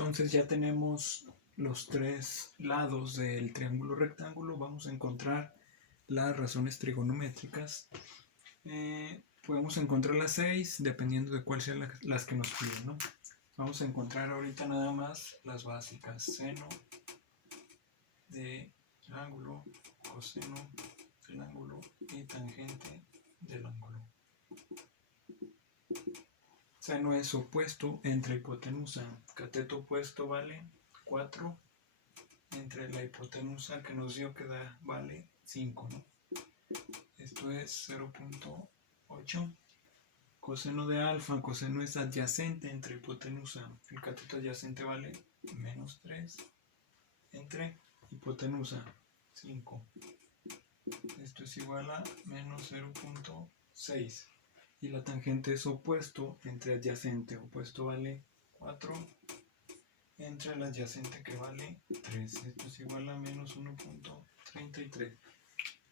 Entonces ya tenemos los tres lados del triángulo rectángulo. Vamos a encontrar las razones trigonométricas. Podemos encontrar las 6 dependiendo de cuáles sean las que nos piden, ¿no? Vamos a encontrar ahorita nada más las básicas: seno del ángulo, coseno del ángulo y tangente del ángulo. Seno es opuesto entre hipotenusa. Cateto opuesto vale 4 entre la hipotenusa que nos dio que vale 5, ¿no? Esto es 0.8. Coseno de alfa, coseno es adyacente entre hipotenusa. El cateto adyacente vale menos 3 entre hipotenusa 5. Esto es igual a menos 0.6. Y la tangente es opuesto entre adyacente. Opuesto vale 4 entre el adyacente que vale 3. Esto es igual a menos 1.33.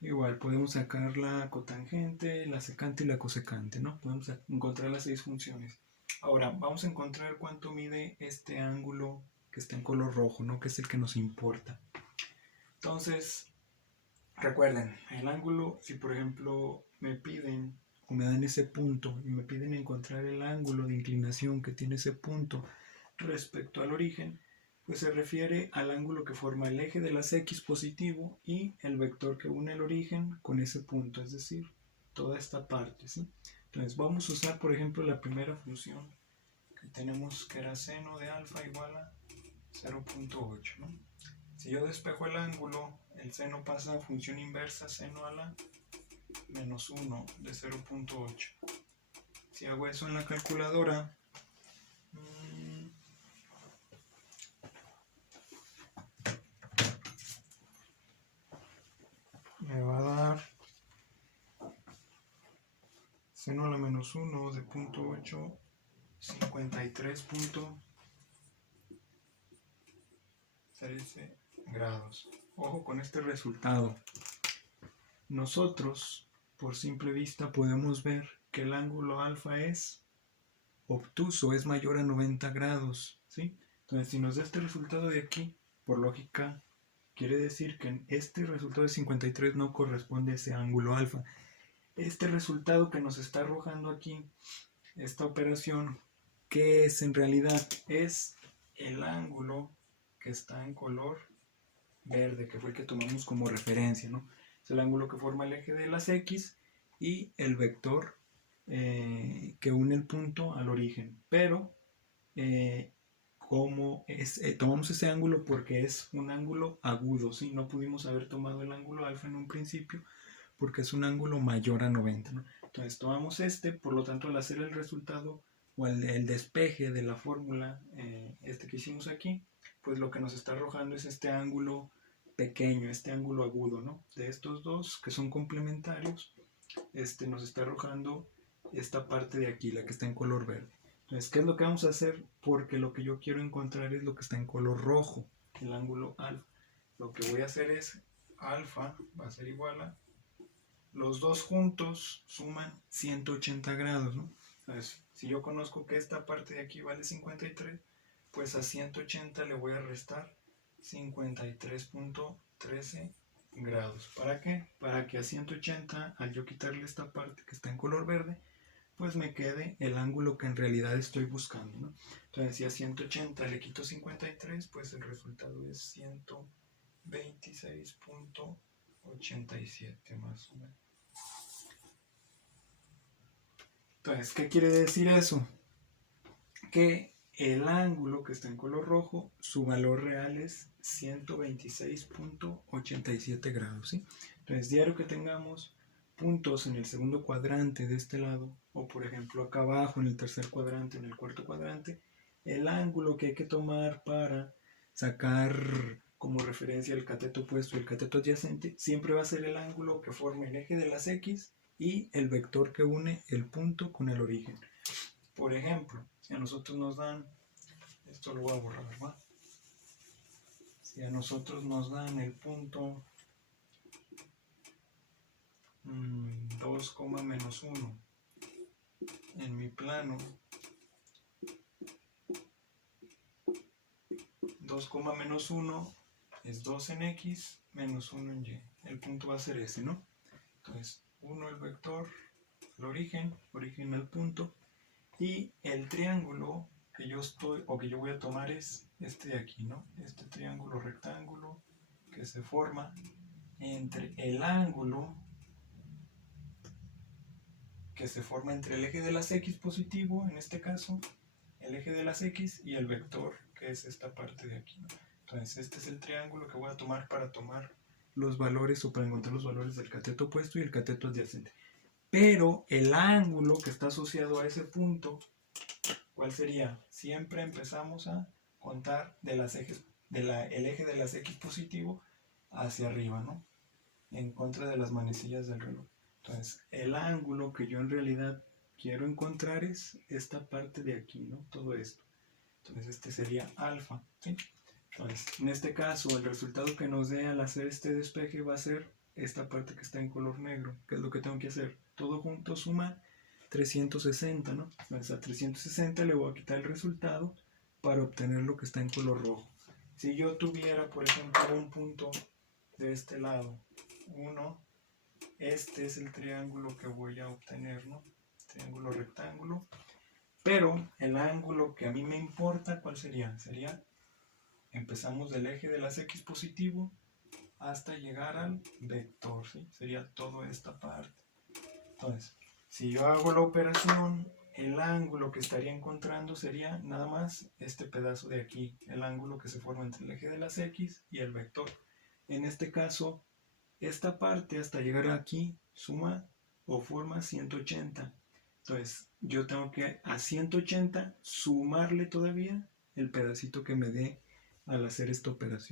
Igual podemos sacar la cotangente, la secante y la cosecante, ¿no? Podemos encontrar las 6 funciones. Ahora vamos a encontrar cuánto mide este ángulo que está en color rojo, ¿no? Que es el que nos importa. Entonces, recuerden, el ángulo, si por ejemplo me piden o me dan ese punto y me piden encontrar el ángulo de inclinación que tiene ese punto respecto al origen, pues se refiere al ángulo que forma el eje de las X positivo y el vector que une el origen con ese punto, es decir, toda esta parte, ¿sí? Entonces vamos a usar, por ejemplo, la primera función que tenemos, que era seno de alfa igual a 0.8, ¿no? Si yo despejo el ángulo, el seno pasa a función inversa, seno a la menos 1 de 0.8. Si hago eso en la calculadora, me va a dar seno a la menos 1 de 0.8, 53.13 grados. Ojo con este resultado. Nosotros, por simple vista, podemos ver que el ángulo alfa es obtuso, es mayor a 90 grados, ¿sí? Entonces, si nos da este resultado de aquí, por lógica, quiere decir que este resultado de 53 no corresponde a ese ángulo alfa. Este resultado que nos está arrojando aquí, esta operación, ¿qué es en realidad? Es el ángulo que está en color verde, que fue el que tomamos como referencia, ¿no? Es el ángulo que forma el eje de las X y el vector que une el punto al origen. Pero como tomamos ese ángulo porque es un ángulo agudo, ¿sí? No pudimos haber tomado el ángulo alfa en un principio porque es un ángulo mayor a 90, ¿no? Entonces tomamos por lo tanto, al hacer el resultado o el despeje de la fórmula que hicimos aquí, pues lo que nos está arrojando es este ángulo pequeño, este ángulo agudo, ¿no? De estos dos que son complementarios, nos está arrojando esta parte de aquí, la que está en color verde. Entonces, ¿qué es lo que vamos a hacer? Porque lo que yo quiero encontrar es lo que está en color rojo, el ángulo alfa. Lo que voy a hacer es, alfa va a ser igual a, los dos juntos suman 180 grados, ¿no? Entonces, si yo conozco que esta parte de aquí vale 53, pues a 180 le voy a restar 53.13 grados. ¿Para qué? Para que a 180, al yo quitarle esta parte que está en color verde, pues me quede el ángulo que en realidad estoy buscando, ¿no? Entonces, si a 180 le quito 53, pues el resultado es 126.87 más o menos. Entonces, ¿qué quiere decir eso? Que el ángulo que está en color rojo, su valor real es 126.87 grados, ¿sí? Entonces, diario que tengamos puntos en el segundo cuadrante de este lado, o por ejemplo acá abajo en el tercer cuadrante, en el cuarto cuadrante, el ángulo que hay que tomar para sacar como referencia el cateto opuesto y el cateto adyacente, siempre va a ser el ángulo que forma el eje de las X y el vector que une el punto con el origen. Por ejemplo, si a nosotros nos dan, esto lo voy a borrar, ¿verdad? Si a nosotros nos dan el punto 2, menos 1 en mi plano, 2, menos 1 es 2 en X menos 1 en Y. El punto va a ser ese, ¿no? Entonces, 1 el vector, el origen al punto. Y el triángulo que yo voy a tomar es este de aquí, ¿no? Este triángulo rectángulo que se forma entre el ángulo que se forma entre el eje de las X positivo, en este caso, el eje de las X y el vector, que es esta parte de aquí, ¿no? Entonces, este es el triángulo que voy a tomar para tomar los valores o para encontrar los valores del cateto opuesto y el cateto adyacente. Pero el ángulo que está asociado a ese punto, ¿cuál sería? Siempre empezamos a contar el eje de las X positivo hacia arriba, ¿no? En contra de las manecillas del reloj. Entonces, el ángulo que yo en realidad quiero encontrar es esta parte de aquí, ¿no? Todo esto. Entonces, este sería alfa, ¿sí? Entonces, en este caso, el resultado que nos dé al hacer este despeje va a ser esta parte que está en color negro. ¿Qué es lo que tengo que hacer? Todo junto suma 360, ¿no? Entonces, a 360 le voy a quitar el resultado para obtener lo que está en color rojo. Si yo tuviera, por ejemplo, un punto de este lado, 1, este es el triángulo que voy a obtener, ¿no? Triángulo rectángulo. Pero el ángulo que a mí me importa, ¿cuál sería? Empezamos del eje de las X positivo hasta llegar al vector, ¿sí? Sería toda esta parte. Entonces, si yo hago la operación, el ángulo que estaría encontrando sería nada más este pedazo de aquí, el ángulo que se forma entre el eje de las X y el vector. En este caso, esta parte hasta llegar aquí suma o forma 180. Entonces, yo tengo que a 180 sumarle todavía el pedacito que me dé al hacer esta operación.